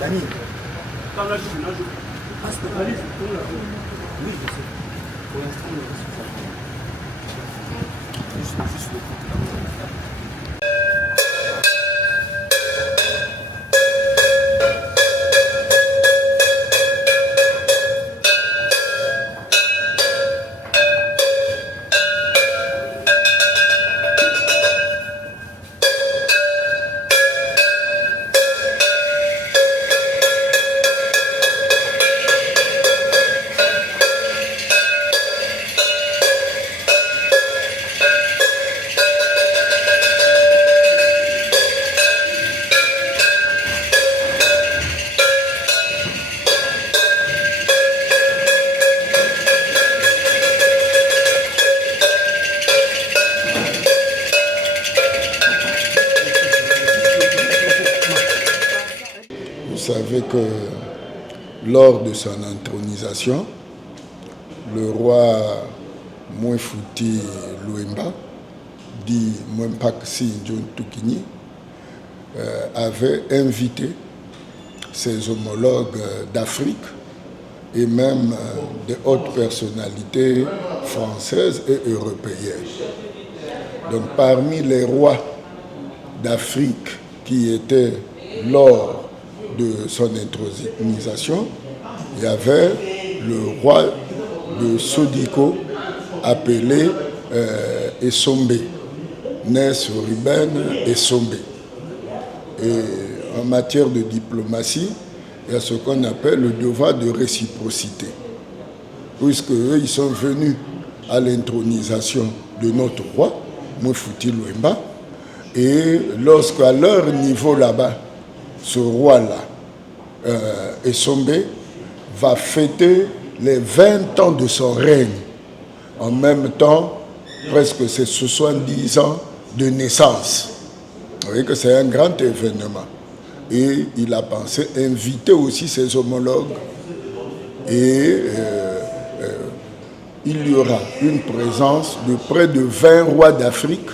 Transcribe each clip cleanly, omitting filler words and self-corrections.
Dani. Oui, je sais. Pour l'instant, le reste, juste le coup. Vous savez que lors de son intronisation, le roi Mouefouti Louemba, dit Mouempak Sindion Toukini, avait invité ses homologues d'Afrique et même de hautes personnalités françaises et européennes. Donc parmi les rois d'Afrique qui étaient lors de son intronisation, il y avait le roi de Sodiko appelé Essombe, Ness Ruben Essombe. Et en matière de diplomatie, il y a ce qu'on appelle le devoir de réciprocité. Puisque eux, ils sont venus à l'intronisation de notre roi, Mouefouti Louemba, et lorsqu'à leur niveau là-bas, ce roi-là, Essombe, va fêter les 20 ans de son règne. En même temps, presque c'est 70 ans de naissance. Vous voyez que c'est un grand événement. Et il a pensé inviter aussi ses homologues. Et il y aura une présence de près de 20 rois d'Afrique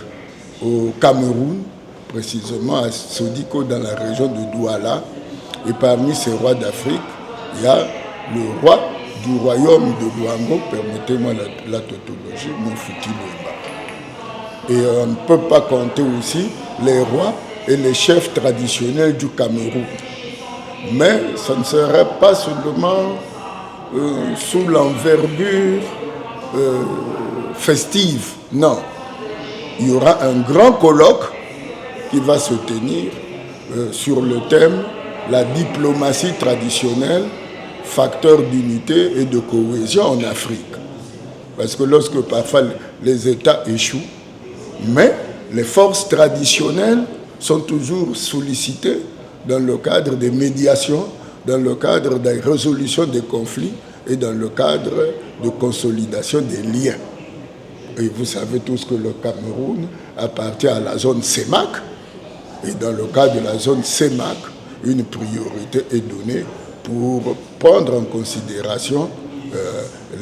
au Cameroun, précisément à Sodiko dans la région de Douala. Et parmi ces rois d'Afrique, il y a le roi du royaume de Luango, permettez-moi la tautologie, Mouefouti Louemba. Et on ne peut pas compter aussi les rois et les chefs traditionnels du Cameroun. Mais ça ne serait pas seulement sous l'envergure festive, non. Il y aura un grand colloque qui va se tenir sur le thème « La diplomatie traditionnelle, facteur d'unité et de cohésion en Afrique ». Parce que lorsque parfois les États échouent, mais les forces traditionnelles sont toujours sollicitées dans le cadre des médiations, dans le cadre des résolutions des conflits et dans le cadre de consolidation des liens. Et vous savez tous que le Cameroun appartient à la zone CEMAC. Et dans le cadre de la zone CEMAC, une priorité est donnée pour prendre en considération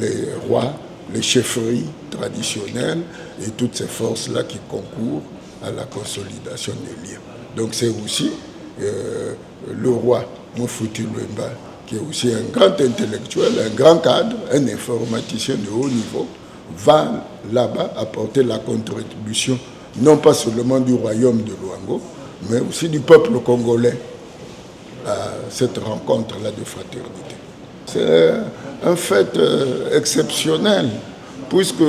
les rois, les chefferies traditionnelles et toutes ces forces-là qui concourent à la consolidation des liens. Donc c'est aussi le roi Mouefouti Louemba, qui est aussi un grand intellectuel, un grand cadre, un informaticien de haut niveau, va là-bas apporter la contribution, non pas seulement du royaume de Luango, mais aussi du peuple congolais à cette rencontre-là de fraternité. C'est un fait exceptionnel, puisque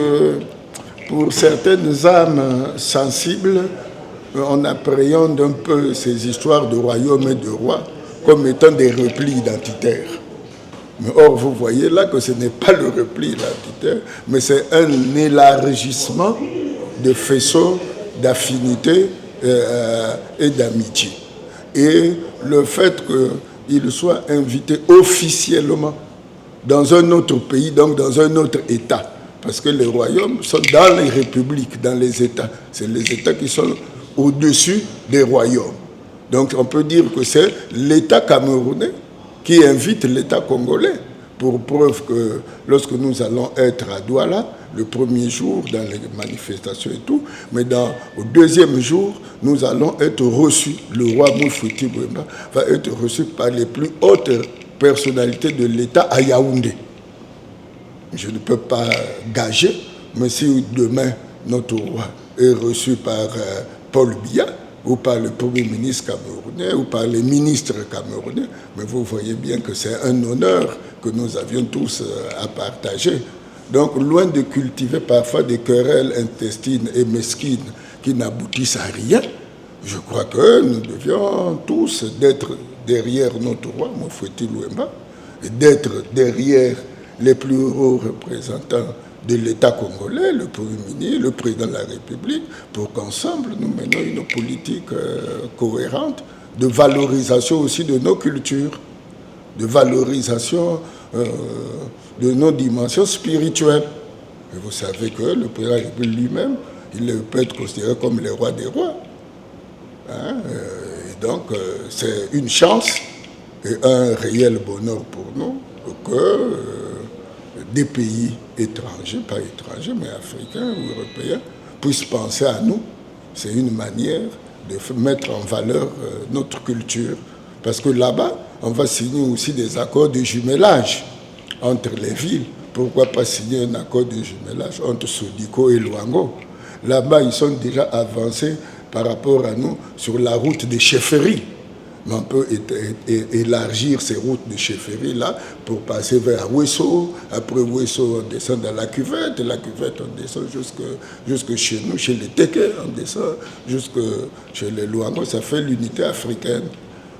pour certaines âmes sensibles, on appréhende un peu ces histoires de royaume et de rois comme étant des replis identitaires. Mais or, vous voyez là que ce n'est pas le repli identitaire, mais c'est un élargissement de faisceaux d'affinité et d'amitié. Et le fait qu'il soit invité officiellement dans un autre pays, donc dans un autre État, parce que les royaumes sont dans les républiques, dans les États. C'est les États qui sont au-dessus des royaumes. Donc on peut dire que c'est l'État camerounais qui invite l'État congolais pour preuve que lorsque nous allons être à Douala, le premier jour, dans les manifestations et tout, mais au deuxième jour, nous allons être reçus, le roi Moufuti Bouemba va être reçu par les plus hautes personnalités de l'État à Yaoundé. Je ne peux pas gager, mais si demain notre roi est reçu par Paul Biya, ou par le Premier ministre camerounais, ou par les ministres camerounais, mais vous voyez bien que c'est un honneur que nous avions tous à partager. Donc, loin de cultiver parfois des querelles intestines et mesquines qui n'aboutissent à rien, je crois que nous devions tous d'être derrière notre roi, Moufuti Bouemba, et d'être derrière les plus hauts représentants de l'État congolais, le Premier ministre, le Président de la République, pour qu'ensemble nous menions une politique cohérente de valorisation aussi de nos cultures, de valorisation de nos dimensions spirituelles. Et vous savez que le Président de la République lui-même, il peut être considéré comme le roi des rois. Hein? Et donc, c'est une chance et un réel bonheur pour nous que des pays étrangers, pas étrangers, mais africains ou européens, puissent penser à nous. C'est une manière de mettre en valeur notre culture. Parce que là-bas, on va signer aussi des accords de jumelage entre les villes. Pourquoi pas signer un accord de jumelage entre Sodiko et Luango? Là-bas, ils sont déjà avancés par rapport à nous sur la route des chefferies. Mais on peut élargir ces routes de chefferie-là pour passer vers Ouesso. Après Ouesso, on descend dans la cuvette. Et la cuvette, on descend jusque chez nous, chez les Téké. On descend jusque chez les Luango. Ça fait l'unité africaine.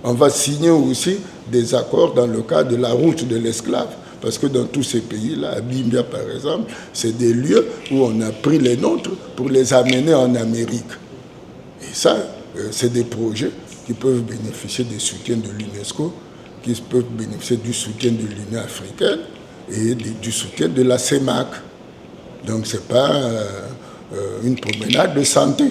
On va signer aussi des accords dans le cadre de la route de l'esclave. Parce que dans tous ces pays-là, à Bimbia par exemple, c'est des lieux où on a pris les nôtres pour les amener en Amérique. Et ça, c'est des projets qui peuvent bénéficier des soutiens de l'UNESCO, qui peuvent bénéficier du soutien de l'Union africaine et du soutien de la CEMAC. Donc ce n'est pas une promenade de santé.